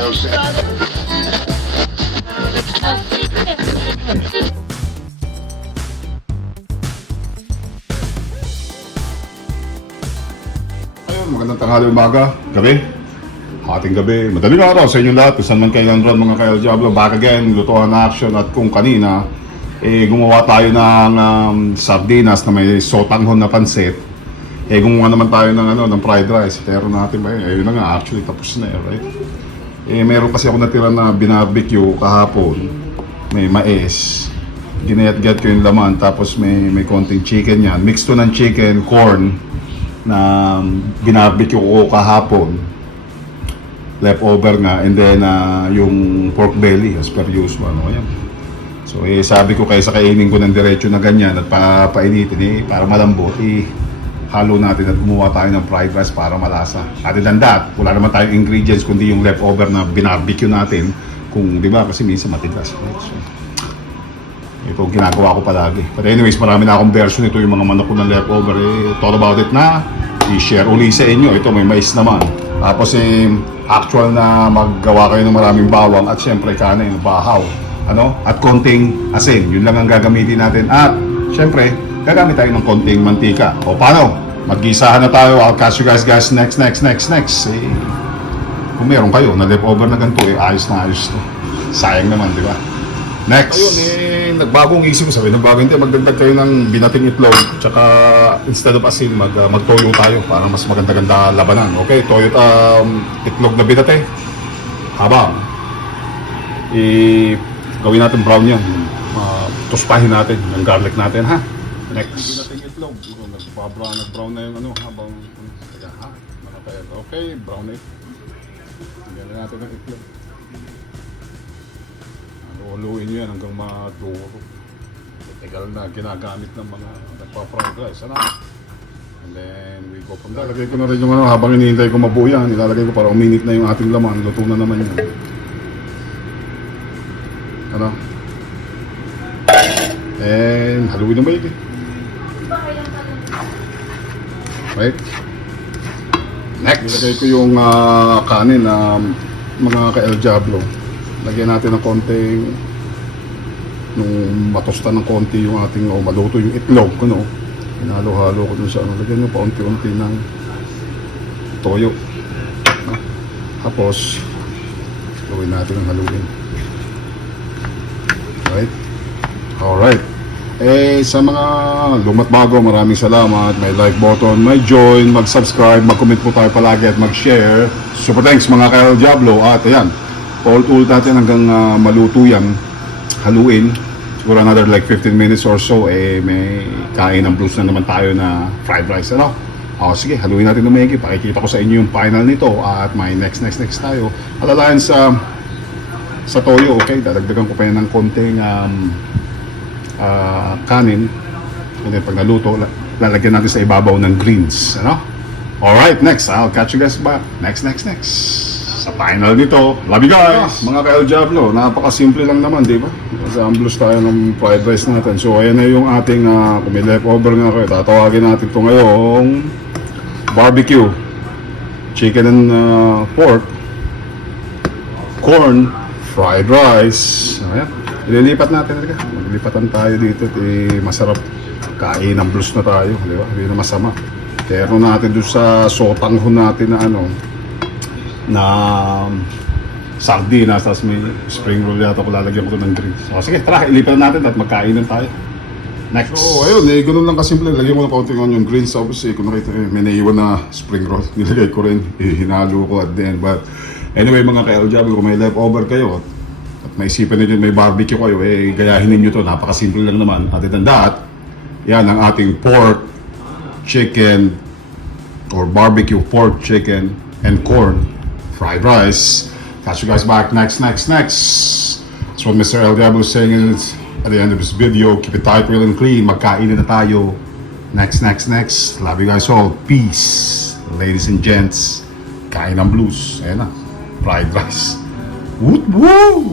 Ayun, magandang tanghali, umaga, gabi, hating gabi, madaling araw sa inyong lahat. Kung saan man kayo nandoon mga ka-El Diablo, back again, lutuan na action. At kung kanina, gumawa tayo ng sardinas na may sotanghon na pansit. Gumawa naman tayo ng fried rice. Pero natin ba yun? Ayun na nga, actually tapos na right? Meron kasi ako natira na binarbecue kahapon. May mais. Ginayat-gayat ko yung laman. Tapos may konting chicken yan. Mix to ng chicken, corn na binarbecue ko kahapon. Leftover nga. And then yung pork belly as per usual. Ayan. So sabi ko kaysa kainin ko ng diretso na ganyan at painitin para malambot, halo natin at gumawa tayo ng fried rice para malasa. Other than that, wala naman tayong ingredients kundi yung leftover na binarbecue natin. Kung di ba kasi minsan matigas. Right? So, ito ang ginagawa ko palagi. But anyways, marami na akong version. Ito yung mga manok ko ng leftover. Thought about it na i-share uli sa inyo. Ito may mais naman. Tapos actual na maggawa kayo ng maraming bawang at syempre kanin, bahaw. At konting asin. Yun lang ang gagamitin natin. At syempre, gagamit tayo ng konting mantika. O paano? Mag-gisahan na tayo. I'll catch you guys next. Kung meron kayo na leftover na ganito, ayos na ayos to. Sayang naman, di ba? Next! Ayun, nagbagong isip ko. Sabi, magdagdag kayo ng binating itlog. Tsaka, instead of asin, magtoyo tayo para mas maganda-ganda labanan. Okay, toyo itlog na binate. Habang, gawin natin brown yan. Tustahin natin yung garlic natin, ha? Next. Binating itlog. Nag-brown na yung habang, okay, brown na ito. Tingnan natin ang itlog. Huluin nyo yan hanggang maduro. Tagal na ginagamit ng mga nagpa-fried rice. And then we go from there. Ilalagay ko na rin yung habang hinihintay ko mabuo yan. Ilalagay ko para uminit na yung ating laman. Luto na naman yan. And haluin na maigi. Right? Next! Ilagay ko yung kanin na mga ka-El Diablo. Lagyan natin ng konting nung matosta ng konti yung ating maluto yung itlog hinalo-halo ko dun sa lagyan nyo paunti-unti ng toyo tapos gawin natin ang haluin. Alright, sa mga lumat bago, maraming salamat. May like button, may join, mag-subscribe, mag-comment po tayo palagi at mag-share. Super thanks mga ka-El Diablo. At ayan, ulit natin hanggang maluto yan, haluin. Siguro another like 15 minutes or so, may kain ng blues na naman tayo na fried rice. Sige, haluin natin ng maigi. Pakikita ko sa inyo yung final nito at may next tayo. Alalayan sa toyo, okay? Dadagdagan ko pa yan ng konting kanin. And then pag naluto, lalagyan natin sa ibabaw ng greens. Alright, next. I'll catch you guys back. Next. Sa final nito. Love you guys! Mga ka-El Diablo, napakasimple lang naman, di ba? Mag-amblus tayo ng fried rice natin. So, ayan na yung ating, kung may leftover nga kayo, tatawagin natin ito ngayong barbecue, chicken and pork, corn, fried rice. Ayan. Ililipat natin talaga. Maglipatan tayo dito. Masarap. Kain ng blues na tayo, di ba? Hindi na masama. Pero natin doon sa sotanghon natin na na sardinas, tapos may spring roll yata ko lalagyan ko ng greens. So, sige, tara, ilipan natin at magkainan tayo. Next. So, ayun, ganun lang kasimple. Lagyan ko ng kaunting onion greens. Tapos, kung nakita may naiwan na spring roll, nilagay ko rin. Hinalo ko at the end. But, anyway, mga ka-El Diablo, kung may leftover kayo, at may isipan nyo may barbecue kayo, gayahin ninyo to. Napakasimple lang naman. Other than that, yan ang ating pork, chicken, or barbecue pork, chicken, and corn fried rice. Catch you guys back next. That's what Mr. El Diablo is saying at the end of this video. Keep it tight, real and clean. Magkainin na tayo. Next. Love you guys all. Peace. Ladies and gents. Kain ng blues. Ayan na. Fried rice. Woot woo!